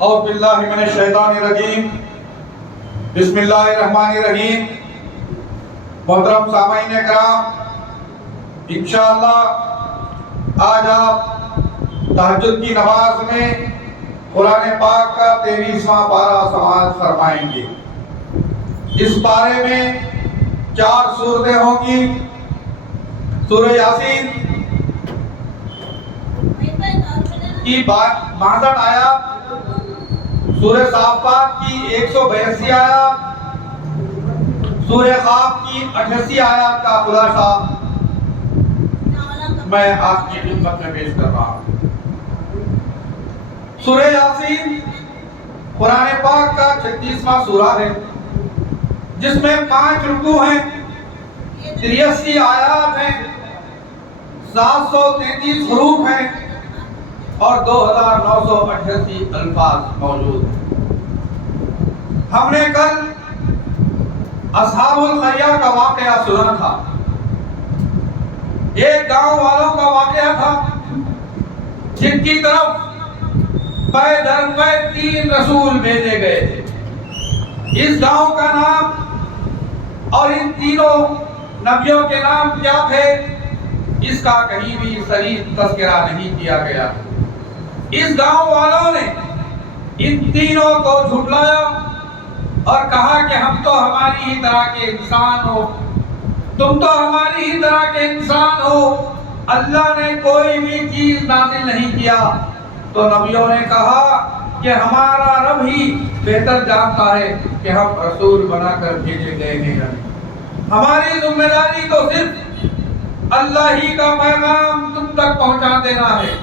اعوذ باللہ من الشیطان الرجیم بسم اللہ الرحمن الرحیم۔ محترم سامعین کرام، انشاءاللہ آج آپ تہجد کی نماز میں قرآن پاک کا 23واں پارہ سماعت فرمائیں گے۔ اس پارے میں 4 سورتیں ہوں گی: سورہ یاسین کی 62 آیات، سورہ صافات کی 182 آیات، سورہ قاف کی 88 آیات کا خلاصہ میں آپ کی خدمت میں پیش کر رہا ہوں۔ سورہ یاسین قرآن پاک کا 36واں سورہ ہے، جس میں 5 رکوع ہیں، 83 آیات ہیں، 733 حروف ہیں اور 2988 الفاظ موجود ہیں۔ ہم نے کل اصحاب القریہ کا واقعہ سنا تھا۔ ایک گاؤں والوں کا واقعہ تھا جن کی طرف پے در پے 3 رسول بھیجے گئے تھے۔ اس گاؤں کا نام اور ان تینوں نبیوں کے نام کیا تھے، اس کا کہیں بھی صحیح تذکرہ نہیں کیا گیا۔ اس گاؤں والوں نے ان تینوں کو جھٹلایا اور کہا کہ ہم تو ہماری ہی طرح کے انسان ہو، تم تو ہماری ہی طرح کے انسان ہو، اللہ نے کوئی بھی چیز نازل نہیں کیا۔ تو نبیوں نے کہا کہ ہمارا رب ہی بہتر جانتا ہے کہ ہم رسول بنا کر بھیجے گئے ہیں۔ ہماری ذمہ داری تو صرف اللہ ہی کا پیغام تم تک پہنچا دینا ہے۔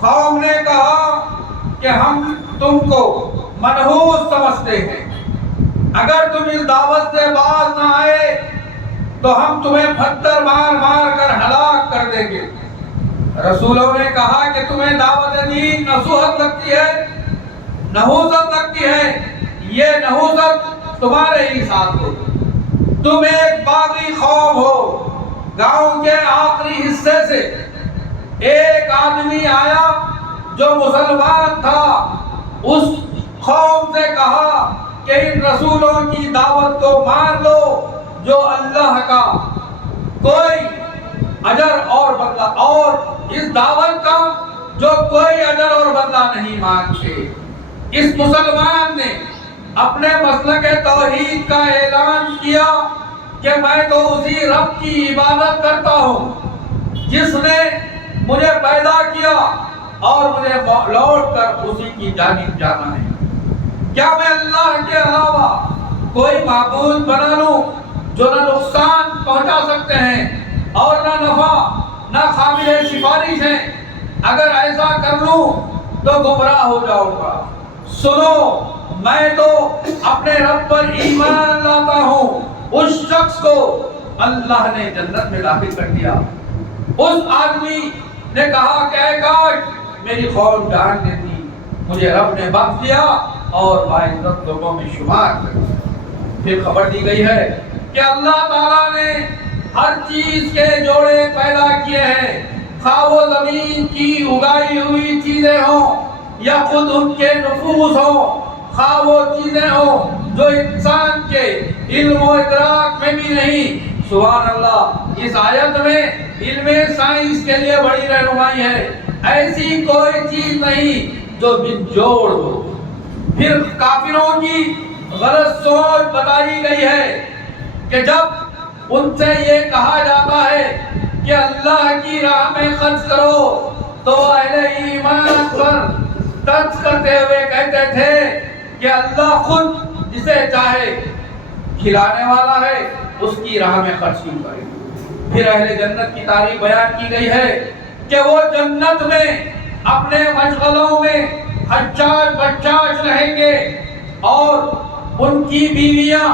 قوم نے کہا کہ ہم تم کو منحوس سمجھتے ہیں، اگر تم اس دعوت سے باز نہ آئے تو ہم تمہیں پتھر مار مار کر ہلاک کر دیں گے۔ رسولوں نے کہا کہ تمہیں دعوت دین نصوحت لگتی ہے، نحوست لگتی ہے، یہ نحوست تمہارے ہی ساتھ ہو۔ تم ایک باغی قوم ہو۔ گاؤں کے آخری حصے سے ایک آدمی آیا جو مسلمان تھا۔ اس قوم سے کہا کہ ان رسولوں کی دعوت کو مان لو جو اللہ کا کوئی اجر اور بدلہ، اور اس دعوت کا جو کوئی اجر اور بدلہ نہیں مانگتے۔ اس مسلمان نے اپنے مسلک توحید کا اعلان کیا کہ میں تو اسی رب کی عبادت کرتا ہوں جس نے مجھے پیدا کیا اور مجھے لوٹ کر اسی کی جانب جانا ہے۔ کیا میں اللہ کے علاوہ کوئی معبود بنا لوں جو نہ نقصان پہنچا سکتے ہیں اور نہ نفع، نہ قابل سفارش ہیں؟ اگر ایسا کر لوں تو گمراہ ہو جاؤں گا۔ سنو، میں تو اپنے رب پر ایمان لاتا ہوں۔ اس شخص کو اللہ نے جنت میں داخل کر دیا۔ اس آدمی نے کہا کہ اے کاش میری قوم جان دیتی، مجھے رب نے بخش دیا اور باعزت لوگوں میں شمار کر دیا۔ پھر خبر دی گئی ہے کہ اللہ تعالیٰ نے ہر چیز کے جوڑے پیدا کیے ہیں، خواہ وہ زمین کی اگائی ہوئی چیزیں ہوں یا خود ان کے نفوس ہوں، خواہ وہ چیزیں ہوں جو انسان کے علم و ادراک میں بھی نہیں۔ سبحان اللہ، اس آیت میں علم سائنس کے لیے بڑی رہنمائی ہے۔ ایسی کوئی چیز نہیں جو بن جوڑ ہو۔ پھر کافروں کی غلط سوچ بتائی گئی ہے کہ جب ان سے یہ کہا جاتا ہے کہ اللہ کی راہ میں خرچ کرو تو اہل ایمان پر طنز کرتے ہوئے کہتے تھے کہ اللہ خود جسے چاہے کھلانے والا ہے، اس کی راہ میں خرچ کیوں کرے۔ پھر اہل جنت کی تعریف بیان کی گئی ہے کہ وہ جنت میں اپنے مشغلوں میں حجاج بجاج رہیں گے اور ان کی بیویاں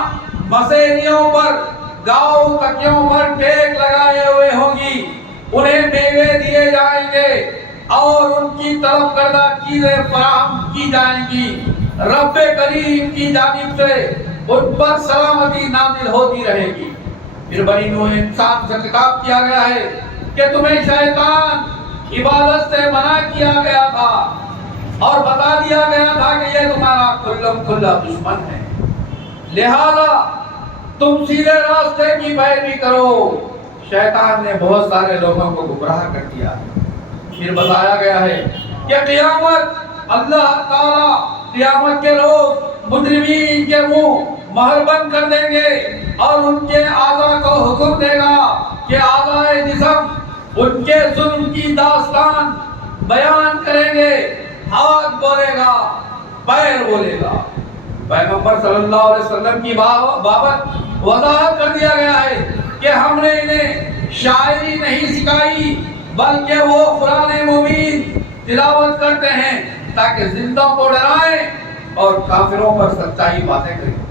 مسیریوں پر، گاؤں تکیوں پر ٹیک لگائے ہوئے ہوں گی، انہیں میوے دیے جائیں گے اور ان کی طلب کردہ چیزیں فراہم کی جائیں گی۔ رب کریم کی جانب سے ان پر سلامتی نازل ہوتی رہے گی۔ پھر بنی نوح انسان سے خطاب کیا گیا ہے کہ تمہیں شیطان عبادت سے منع کیا گیا تھا اور بتا دیا گیا تھا کہ تمہارا کھلم کھلا دشمن ہے، لہذا تم سیدھے راستے کی پیروی کرو۔ شیطان نے بہت سارے لوگوں کو گمراہ کر دیا۔ پھر بتایا گیا ہے کہ قیامت اللہ تعالیٰ قیامت کے روز مجرمین کے منہ مہر بند کر دیں گے اور ان کے اعضاء کو حکم دے گا کہ اعضائے جسم ان کے ظلم کی داستان بیان کریں گے۔ ہاتھ بولے گا، پیر بولے گا۔ پیغمبر صلی اللہ علیہ وسلم کی بابت وضاحت کر دیا گیا ہے کہ ہم نے انہیں شاعری نہیں سکھائی بلکہ وہ قرآن مبین تلاوت کرتے ہیں تاکہ زندوں کو ڈرائیں اور کافروں پر سچائی باتیں کریں۔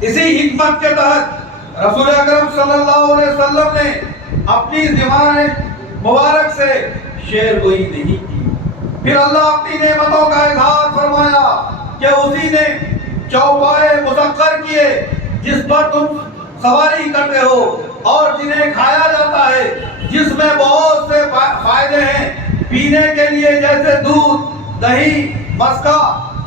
اسی حکمت کے تحت رسول اکرم صلی اللہ علیہ وسلم نے اپنی زبان مبارک سے شعر گوئی نہیں کی۔ پھر اللہ اپنی نعمتوں کا اظہار فرمایا کہ اسی نے چوپائے مسخر کیے جس پر تم سواری کرتے ہو اور جنہیں کھایا جاتا ہے، جس میں بہت سے فائدے ہیں پینے کے لیے، جیسے دودھ، دہی، مسکا،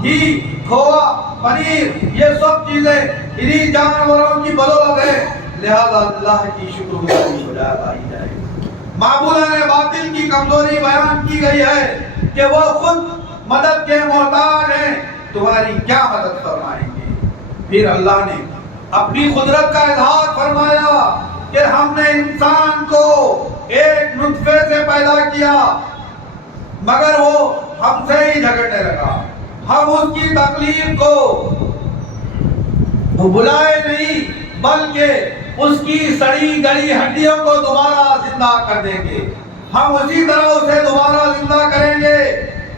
گھی، کھووا، پنیر۔ یہ سب چیزیں انہی جانوروں کی بدولت ہے، لہذا اللہ کی شکر گزاری ہو جائے۔ معبودان باطل کی کمزوری بیان کی گئی ہے کہ وہ خود مدد کے محتاج ہیں، تمہاری کیا مدد فرمائیں گے۔ پھر اللہ نے اپنی قدرت کا اظہار فرمایا کہ ہم نے انسان کو ایک نطفے سے پیدا کیا مگر وہ ہم سے ہی جھگڑنے لگا۔ ہم اس کی تکلیف کو بھلائے نہیں بلکہ اس کی سڑی گلی ہڈیوں کو دوبارہ زندہ کر دیں گے۔ ہم اسی طرح اسے دوبارہ زندہ کریں گے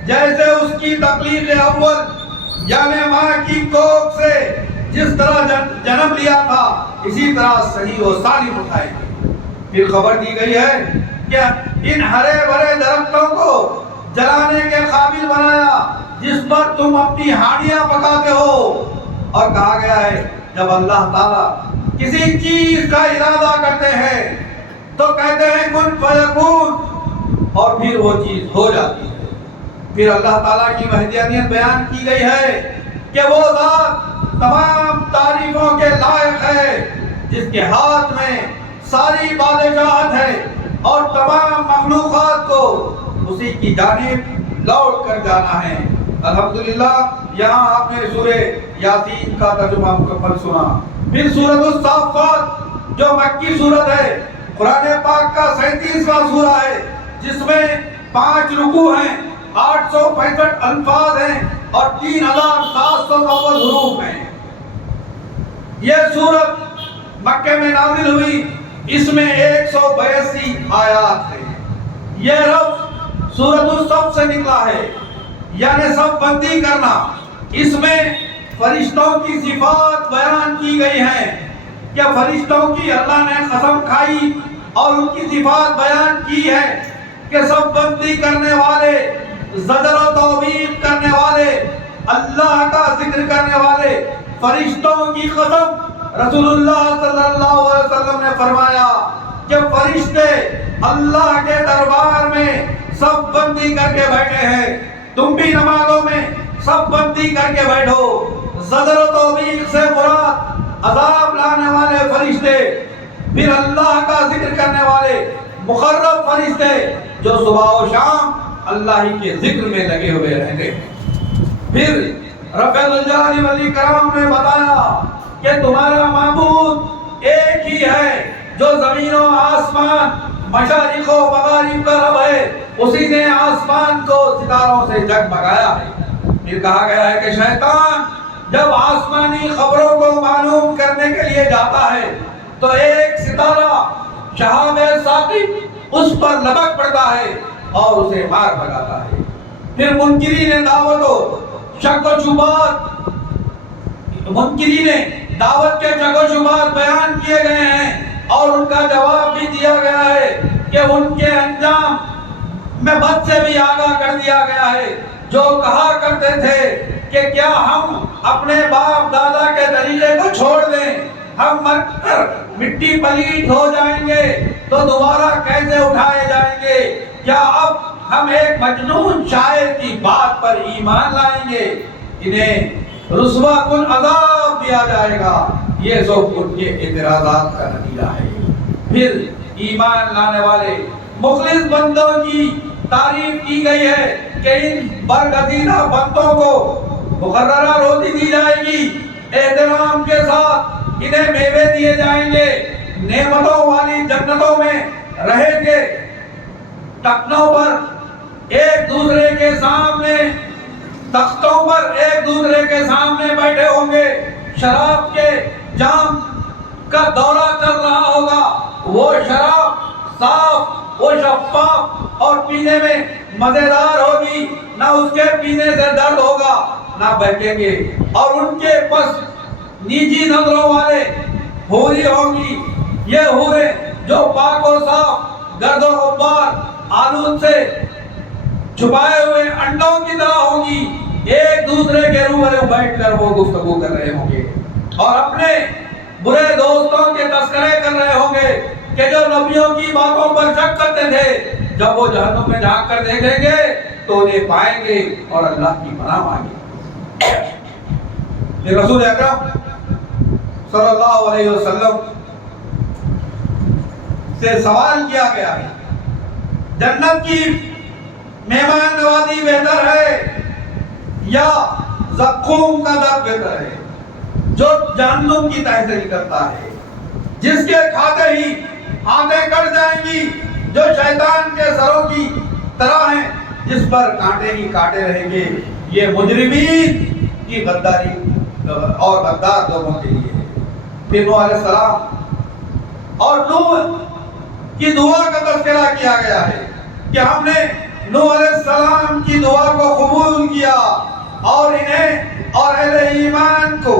جیسے اس کی تخلیق اول یعنی ماں کی کوکھ سے جس طرح جنم لیا تھا اسی طرح صحیح و سالم اٹھائیں گے۔ پھر خبر دی گئی ہے کہ ان ہرے بھرے درختوں کو جلانے کے قابل بنایا جس پر تم اپنی ہانڈیاں پکاتے ہو، اور کہا گیا ہے جب اللہ تعالیٰ کسی چیز کا ارادہ کرتے ہیں تو کہتے ہیں کن فیکون، اور پھر وہ چیز ہو جاتی ہے۔ پھر اللہ تعالیٰ کی وحدانیت بیان کی گئی ہے کہ وہ ذات تمام تعریفوں کے لائق ہے جس کے ہاتھ میں ساری بادشاہت ہے اور تمام مخلوقات کو اسی کی جانب لوٹ کر جانا ہے۔ الحمدللہ یہاں آپ نے سورہ یاسین کا ترجمہ مکمل سنا۔ پھر سورۃ الصافات جو مکی سورت ہے، قرآن پاک کا 37واں سورہ ہے، جس میں 5 رکوع ہیں، 865 الفاظ ہیں اور 3790 حروف ہیں۔ یہ سورت مکے میں نازل ہوئی، اس میں 182 آیات ہیں۔ یہ لفظ سورۃ الصف سے نکلا ہے، یعنی صف بندی کرنا۔ اس میں فرشتوں کی صفات بیان کی گئی ہیں کہ فرشتوں کی اللہ نے قسم کھائی اور ان کی صفات بیان کی ہے کہ صف بندی کرنے والے، زجر و توبیخ کرنے والے، اللہ کا ذکر کرنے والے، فرشتوں کی قسم۔ رسول اللہ صلی اللہ علیہ وسلم نے فرمایا کہ فرشتے اللہ کے دربار میں صف بندی کر کے بیٹھے ہیں، تم بھی نمازوں میں صف بندی کر کے بیٹھو۔ زجر و توبیخ سے مراد عذاب لانے والے فرشتے، پھر اللہ کا ذکر کرنے والے مقرب فرشتے جو صبح و شام اللہ ہی کے ذکر میں لگے ہوئے رہتے ہیں۔ پھر رب الجلال والاکرام نے بتایا کہ تمہارا معبود ایک ہی ہے جو زمین و آسمان، مشارق و مغارب کا رب ہے، اسی نے آسمان کو ستاروں سے جگمگایا ہے۔ پھر کہا گیا ہے کہ شیطان جب آسمانی خبروں کو معلوم کرنے کے لیے جاتا ہے تو ایک ستارہ شہاب ثاقب اس پر لبک پڑتا ہے اور اسے مار بھگاتا ہے۔ پھر منکرین دعوت و شک و شبہات، منکرین دعوت کے شک و شبہات بیان کیے گئے ہیں اور ان کا جواب بھی دیا گیا ہے کہ ان کے انجام میں بد سے بھی آگاہ کر دیا گیا ہے، جو کہا کرتے تھے کہ کیا ہم اپنے باپ دادا کے طریقے کو چھوڑ دیں، ہم مر کر مٹی پلیت ہو جائیں گے تو دوبارہ کیسے اٹھائے جائیں گے، کیا اب ہم ایک مجنون شاعر کی بات پر ایمان لائیں گے انہیں رسوا کن عذاب دیا جائے گا. یہ سب ان کے اعتراضات کا نتیجہ ہے. پھر ایمان لانے والے مخلص بندوں کی تعریف کی گئی ہے کہ ان برگزیدہ بندوں کو مقررہ روزی دی جائے گی، احترام کے ساتھ انہیں میوے دیے جائیں گے، نعمتوں والی جنتوں میں رہیں گے، ٹکنوں پر ایک دوسرے کے سامنے، تختوں پر ایک دوسرے کے سامنے بیٹھے ہوں گے، شراب کے جام کا دورہ چل رہا ہوگا، وہ شراب صاف، وہ شفاف اور پینے میں مزیدار ہوگی، نہ اس کے پینے سے درد ہوگا، نہ بہکیں گے. اور ان کے پس نیجی نظروں والے حوری ہوں گی. یہ حوریں جو پاک و صاف، گرد و غبار آلود سے چھپائے ہوئے انڈوں کی طرح ہوں گی. ایک دوسرے کے روبرو بیٹھ کر وہ گفتگو کر رہے ہوں گے اور اپنے برے دوستوں کے تذکرے کر رہے ہوں گے کہ جو نبیوں کی باتوں پر شک کرتے تھے، جب وہ جہنم میں جھانک کر دیکھیں گے تو انہیں پائیں گے اور اللہ کی پناہ مانگیں گے. پھر رسول اکرم صلی اللہ علیہ وسلم سے سوال کیا گیا ہے، جنت کی مہمان نوازی بہتر ہے یا زقوم کا درد بہتر ہے جو جہنم کی تہہ سے نکلتا ہے، جس کے کھاتے ہی آنتیں کٹ جائیں گی، جو شیطان کے سروں کی طرح ہیں، جس پر کانٹے ہی کانٹے رہیں گے. یہ مجرمین کی غداری اور غدار لوگوں کے لیے ہے. پھر نوح علیہ السلام اور نوح کی دعا کا تذکرہ کیا گیا ہے کہ ہم نے نوح علیہ السلام کی دعا کو قبول کیا اور انہیں اور اہل ایمان کو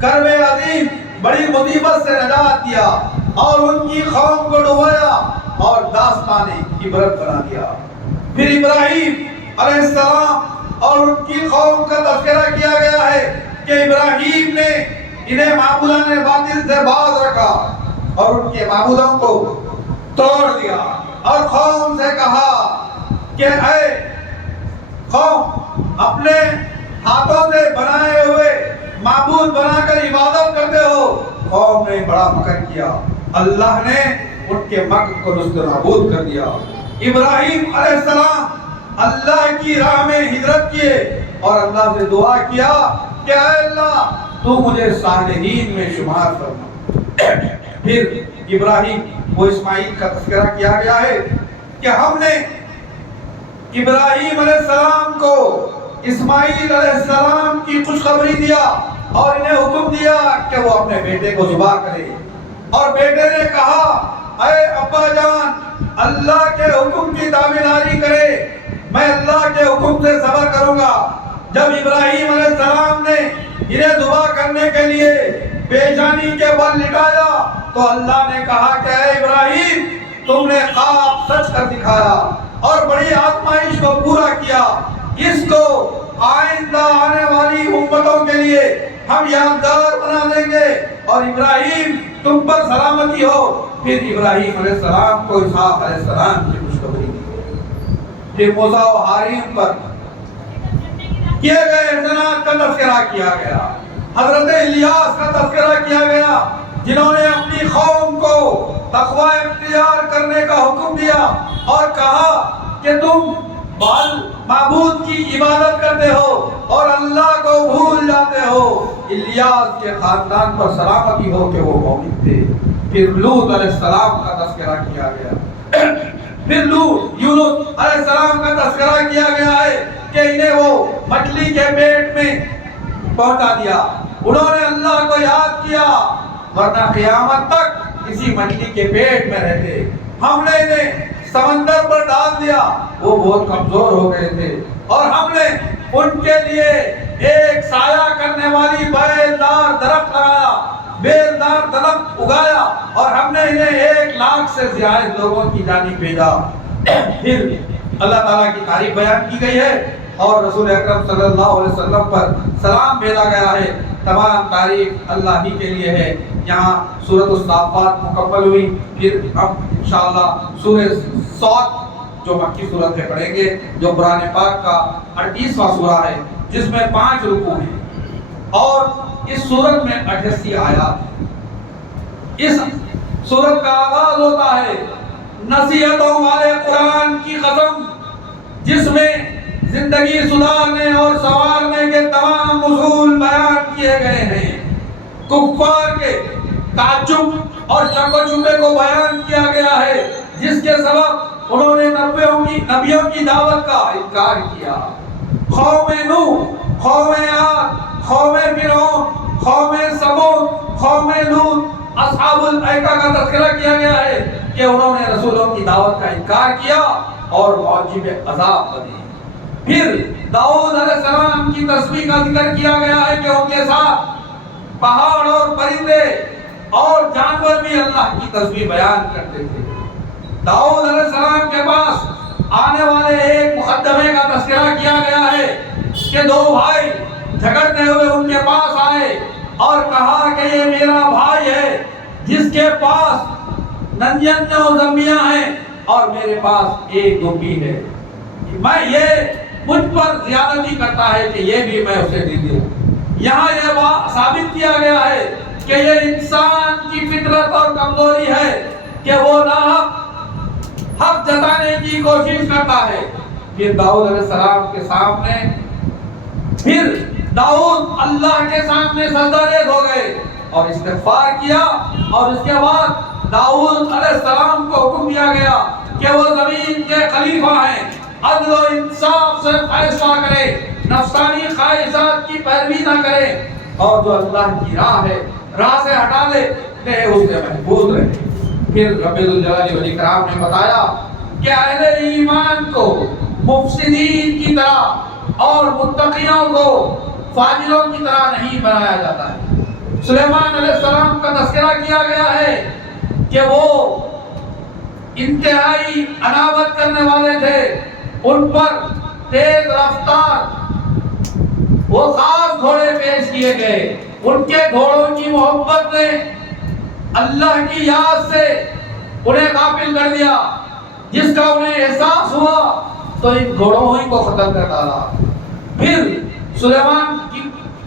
کرب عظیم بڑی مصیبت سے نجات دیا اور ان کی قوم کو ڈبویا اور داستان عبرت بنا دیا. پھر ابراہیم علیہ السلام اور ان کی قوم کا تذکرہ کیا گیا ہے کہ ابراہیم نے انہیں معبودان باطل سے باز رکھا اور ان کے معبودوں کو توڑ دیا اور قوم سے کہا کہ اے قوم، اپنے ہاتھوں سے بنائے ہوئے معبود بنا کر عبادت کرتے ہو. قوم نے بڑا مکر کیا، اللہ نے ان کے مکر کو نست نابود کر دیا. ابراہیم علیہ السلام اللہ کی راہ میں ہجرت کیے اور اللہ سے دعا کیا کہ اے اللہ تو مجھے صالحین میں شمار فرما. پھر ابراہیم و اسماعیل کا تذکرہ کیا گیا ہے کہ ہم نے ابراہیم علیہ السلام کو اسماعیل علیہ السلام کی خوشخبری دیا اور انہیں حکم دیا کہ وہ اپنے بیٹے کو ذبح کرے. اور بیٹے نے کہا اے ابا جان، اللہ کے حکم کی تابعداری کرے، میں اللہ کے حکم سے صبر کروں گا. جب ابراہیم علیہ السلام نے انہیں ذبح کرنے کے لیے پیشانی کے بل لٹایا تو اللہ نے کہا کہ اے ابراہیم، تم نے خواب سچ کر دکھایا اور بڑی آزمائش کو پورا کیا. اس کو آئندہ آنے والی امتوں کے لیے ہم یادگار بنا دیں گے اور ابراہیم تم پر سلامتی ہو. پھر ابراہیم علیہ السلام کو اسحاق علیہ السلام کی خوشخبری دی. پھر موسیٰ و ہارون پر کیے گئے احسانات کا تذکرہ کیا گیا. حضرت الیاس کا تذکرہ کیا گیا جنہوں نے اپنی قوم کو تقوی اختیار کرنے کا حکم دیا اور کہا کہ تم معبود کی عبادت کرتے ہو اور اللہ کو بھول جاتے ہو. الیاس کے خاندان پر سلامتی ہو کہ وہ مومن تھے. پھر لوط علیہ السلام کا تذکرہ کیا گیا. پھر یونس علیہ السلام کا تذکرہ کیا گیا ہے کہ انہیں وہ مچھلی کے پیٹ میں پہنچا دیا. انہوں نے اللہ کو یاد کیا ورنہ قیامت تک اسی مچھلی کے پیٹ میں رہتے. ہم نے انہیں سمندر پر ڈال دیا، وہ بہت کمزور ہو گئے تھے اور ہم نے ان کے لیے ایک سایہ کرنے والی بیلدار درخت لگایا، بیلدار درخت اگایا اور ہم نے انہیں 1,00,000 سے زیادہ لوگوں کی جانب بھیجا. پھر اللہ تعالیٰ کی تعریف بیان کی گئی ہے اور رسول اکرم صلی اللہ علیہ وسلم پر سلام بھیجا گیا ہے. تمام تعریف اللہ ہی کے لیے ہے. یہاں سورۃ الصافات مکمل ہوئی. پھر اب انشاءاللہ سورہ صاد جو مکی صورت میں پڑھیں گے، جو قرآن پاک کا 38واں سورہ ہے، جس میں 5 رکوع ہیں اور اس سورت میں 88 آیات ہیں۔ اس سورت کا آغاز ہوتا ہے نصیحتوں والے قرآن کی قسم، جس میں زندگی سدھارنے اور سنوارنے کے تمام اصول بیان کیے گئے ہیں۔ کفار کے تعجب اور شک و شبے کو بیان کیا گیا ہے، جس کے سبب انہوں نے نبیوں کی دعوت کا انکار کیا۔ قوم نوح، قوم عاد، قوم فرعون، قوم ثمود، قوم لوط، اصحاب الایکہ کا تذکرہ کیا گیا ہے کہ انہوں نے رسولوں کی دعوت کا انکار کیا اور موجب عذاب بنے۔ پھر داؤد علیہ السلام کی تسبیح کا ذکر کیا گیا ہے کہ ان کے ساتھ پہاڑ اور پرندے اور جانور بھی اللہ کی تسبیح بیان کرتے تھے۔ داؤد علیہ السلام کے پاس آنے والے ایک مقدمے کا تذکرہ کیا گیا ہے کہ 2 بھائی جھگڑتے ہوئے ان کے پاس آئے اور کہا کہ یہ میرا بھائی ہے جس کے پاس 99 زمبیاں ہیں اور میرے پاس ایک دمبی ہے، میں یہ مجھ پر زیادتی کرتا ہے کہ یہ بھی میں اسے دے دوں۔ یہاں یہ بات ثابت کیا گیا ہے کہ یہ انسان کی فطرت اور کمزوری ہے کہ وہ حق جتانے کی کوشش کرتا ہے۔ پھر داؤد علیہ السلام کے سامنے پھر داؤد اللہ کے سامنے سجدہ ریز ہو گئے اور استغفار کیا، اور اس کے بعد داؤد علیہ السلام کو حکم دیا گیا کہ وہ زمین کے خلیفہ ہیں، عدل و انصاف سے فیصلہ کرے، نفسانی خواہشات کی پیروی نہ کرے، اور جو اللہ کی راہ سے ہٹا لے اس سے محفوظ رہے۔ پھر رب الجلال والاکرام نے بتایا کہ اہل ایمان کو مفسدین کی طرح اور متقیوں کو فاجروں کی طرح نہیں بنایا جاتا ہے۔ سلیمان علیہ السلام کا تذکرہ کیا گیا ہے کہ وہ انتہائی عناوت کرنے والے تھے، ان پر تیز رفتار وہ خاص گھوڑے پیش کیے گئے۔ ان کے گھوڑوں کی محبت نے اللہ کی یاد سے انہیں غافل کر دیا، جس کا انہیں احساس ہوا تو ان گھوڑوں ہی کو ختم کر ڈالا۔ پھر سلیمان کی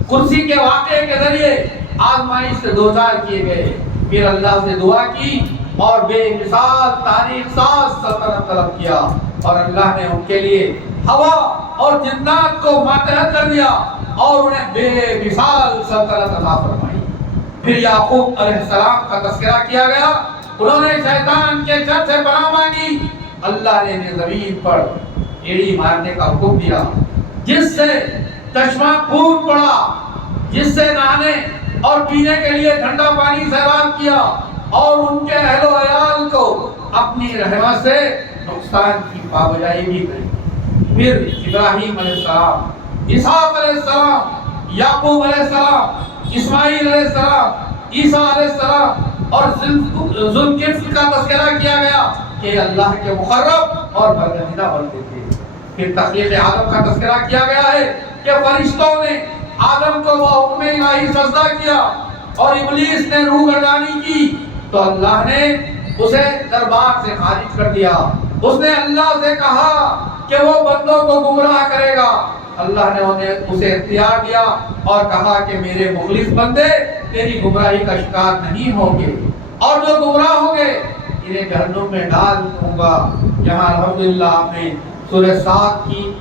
کرسی کے واقعے کے ذریعے آزمائش سے دوچار کیے گئے، پھر اللہ سے دعا کی اور بے مثال تاریخ ساز سلطنت طلب کیا، اور اللہ نے ان کے لیے ہوا اور جنات کو ماتحت کر دیا اور انہیں بے مثال سلطنت عطا فرمائی۔ پھر یعقوب علیہ السلام کا تذکرہ کیا گیا، انہوں نے شیطان کے شر سے پناہ مانگی، اللہ نے انہیں زمین پر ایڑی مارنے کا حکم دیا، جس سے چشمہ پھوٹ پڑا، جس سے نہانے اور پینے کے لیے ٹھنڈا پانی سیراب کیا، اور ان کے اہل و عیال کو اپنی رحمت سے نقصان کی پابجائی بھی کری۔ پھر ابراہیم علیہ السلام، اسحاق علیہ السلام، یعقوب علیہ السلام، اسماعیل علیہ السلام، عیسیٰ علیہ السلام اور ذوالکفل کا تذکرہ کیا گیا کہ اللہ کے مقرب اور برگزیدہ بندے تھے۔ پھر تخلیق آدم کا تذکرہ کیا گیا ہے کہ فرشتوں نے آدم کو بحکم الہی سجدہ کیا اور ابلیس نے روح گردانی کی تو اللہ نے اسے دربار سے خارج کر دیا۔ اس نے اللہ سے کہا کہ وہ بندوں کو گمراہ کرے گا، اللہ نے اسے اختیار دیا اور کہا کہ میرے مخلص بندے تیری گمراہی کا شکار نہیں ہوں گے، اور جو گمراہ ہوں گے انہیں جہنم میں ڈال دوں گا۔ یہاں الحمدللہ آپ نے سورہ 7 کی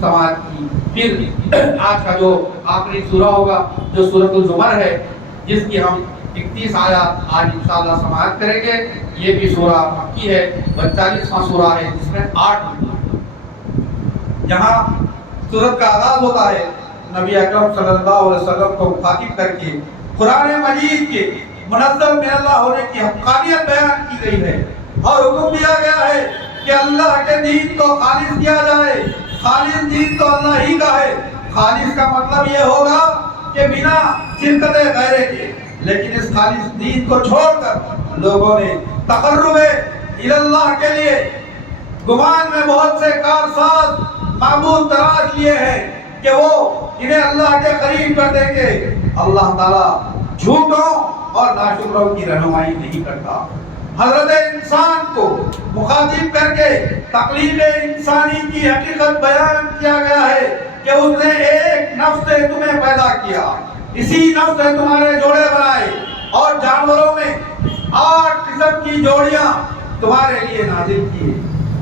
سماعت کی۔ پھر آج کا جو آخری سورہ ہوگا جو سورۃ الزمر ہے، جس کی ہم 31 آیات آج انشاءاللہ سماعت کریں گے۔ یہ بھی سورہ مکی ہے، 42واں سورہ ہے، جس میں 8 رکوع۔ یہاں سورت کا آغاز ہوتا ہے نبی اکرم صلی اللہ علیہ وسلم کو مخاطب کر کے قرآن مجید کے منزل من اللہ ہونے کی حقانیت بیان کی گئی ہے، اور حکم دیا گیا ہے کہ اللہ کے دین کو خالص کیا جائے۔ خالص دین تو اللہ ہی کا ہے۔ خالص کا مطلب یہ ہوگا کہ بنا شرکت غیرے کے، لیکن اس خالص دین کو چھوڑ کر لوگوں نے تقرب اللہ کے لیے گمان میں بہت سے کارساز معبود تلاش لیے ہیں کہ وہ انہیں اللہ کے قریب کر دیں گے۔ اللہ تعالیٰ جھوٹوں اور ناشکروں کی رہنمائی نہیں کرتا۔ حضرت انسان کو مخاطب کر کے تخلیق انسانی کی حقیقت بیان کیا گیا ہے کہ اس نے ایک نفس سے تمہیں پیدا کیا، اسی نفس سے تمہارے جوڑے بنائے، اور جانوروں میں 8 قسم کی جوڑیاں تمہارے لیے نازل کی۔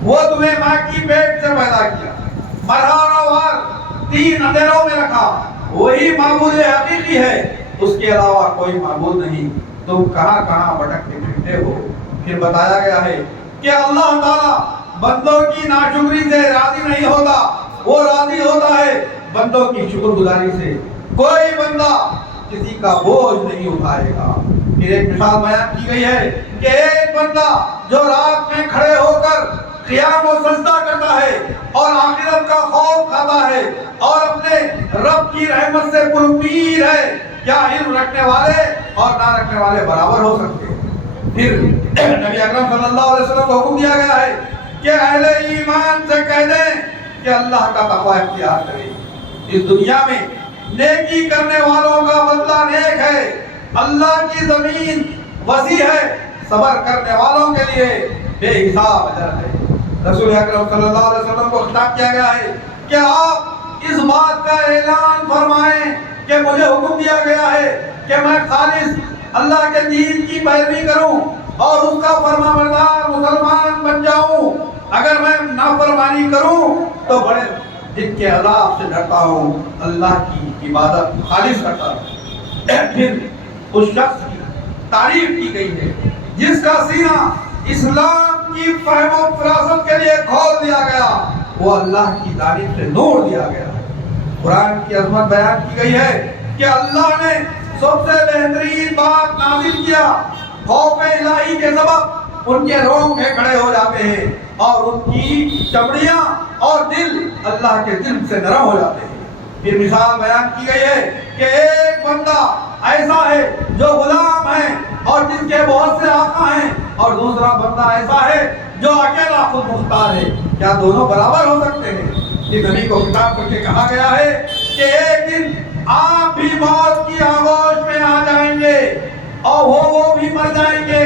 وہ تمہیں ماں کی پیٹ سے پیدا کیا، مرحلہ وار 3 اندھیروں میں رکھا۔ وہی معبود حقیقی ہے، اس کے علاوہ کوئی معبود نہیں۔ تم کہاں کہاں بھٹکتے پھرتے ہو۔ پھر بتایا گیا ہے کہ اللہ تعالیٰ بندوں کی ناشکری سے راضی نہیں ہوتا، وہ راضی ہوتا ہے بندوں کی شکر گزاری سے۔ کوئی بندہ کسی کا بوجھ نہیں اٹھائے گا۔ پھر ایک مثال بیان کی گئی ہے کہ ایک بندہ جو رات میں کھڑے ہو کر قیام و سجدہ کرتا ہے اور آخرت کا خوف کھاتا ہے اور اپنے رب کی رحمت سے پر امید ہے، کیا علم رکھنے والے اور نہ رکھنے والے برابر ہو سکتے ہیں؟ پھر نبی اکرم صلی اللہ علیہ وسلم کو حکم دیا گیا ہے کہ اہل ایمان سے کہہ دیں کہ اللہ کا تقوی اختیار کریں۔ اس دنیا میں نیکی کرنے والوں کا بدلہ نیک ہے، اللہ کی زمین وسیع ہے، صبر کرنے والوں کے لیے بے حساب اجر ہے۔ رسول اکرم صلی اللہ علیہ وسلم کو خطاب کیا گیا ہے کہ آپ اس بات کا اعلان فرمائیں کہ مجھے حکم دیا گیا ہے کہ میں خالص اللہ کے دین کی پیروی کروں اور اس کا فرما بردار مسلمان بن جاؤں۔ اگر میں نافرمانی کروں تو بڑے دن کے عذاب سے ڈرتا ہوں، اللہ کی عبادت خالص کرتا ہوں۔ پھر اس شخص کی تعریف کی گئی ہے جس کا سینہ اسلام کی فہم و فراست کے لیے کھول دیا گیا، وہ اللہ کی جانب سے نور دیا گیا۔ قرآن کی عظمت بیان کی گئی ہے کہ اللہ نے سب سے بہترین بات نازل کیا، خوف الہی کے سبب ان کے رونگٹے کھڑے ہو جاتے ہیں اور ان کی چمڑیاں اور دل اللہ کے دل سے نرم ہو جاتے ہیں۔ پھر مثال بیان کی گئی ہے کہ ایک بندہ ایسا ہے جو غلام ہے اور جس کے بہت سے آقا ہیں، اور دوسرا بندہ ایسا ہے جو اکیلا خود مختار ہے۔ کیا دونوں برابر ہو سکتے ہیں؟ یہ نبی کو خطاب کر کے کہا گیا ہے کہ ایک دن آپ بھی موت کی آغوش میں آ جائیں گے اور وہ بھی مر جائیں گے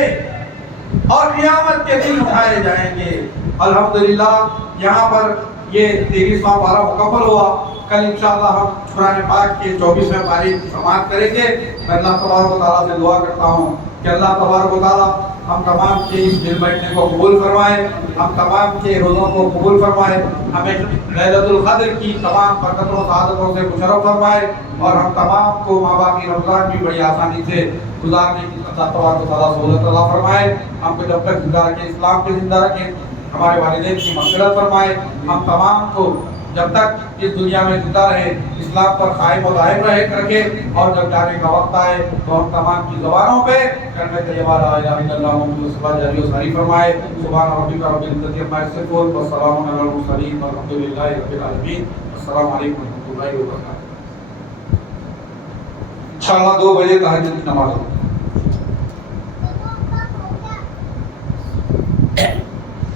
اور قیامت کے دن اٹھائے جائیں گے۔ الحمدللہ یہاں پر یہ 23واں پارہ مکمل ہوا۔ کل انشاءاللہ ہم قرآن پاک کے 24ویں پارے کی سماعت کریں گے۔ میں اللہ تبارک و تعالیٰ سے دعا کرتا ہوں کہ اللہ تبارک و تعالیٰ ہم تمام کے اس دل بیٹھنے کو قبول فرمائے، ہم تمام کے روزوں کو قبول فرمائے، ہمیں لیلۃ القدر کی تمام برکتوں و سعادتوں سے مشرف فرمائے، اور ہم تمام کو ماں باپ کی رمضان بھی بڑی آسانی سے گزارنے کی اللہ تبارک و تعالیٰ سہولت عطا فرمائے۔ ہم کو جب تک زندہ رکھے اسلام پہ زندہ رکھے، ہمارے والدین کی مغفرت فرمائے، ہم تمام کو جب تک اس دنیا میں زندہ رہے اسلام پر قائم و دائم رکھے، اور جب جانے کا وقت آئے تو ہم تمام کی زبانوں پہ کلمہ طیبہ لا الہ الا اللہ محمد رسول اللہ جاری و ساری فرمائے۔ سبحان ربک رب العزت عما یصفون والسلام علی المرسلین والحمد للہ رب العالمین۔ السلام علیکم ورحمۃ اللہ وبرکاتہ۔ انشاءاللہ 2 بجے تہجد کی نماز ہوگی۔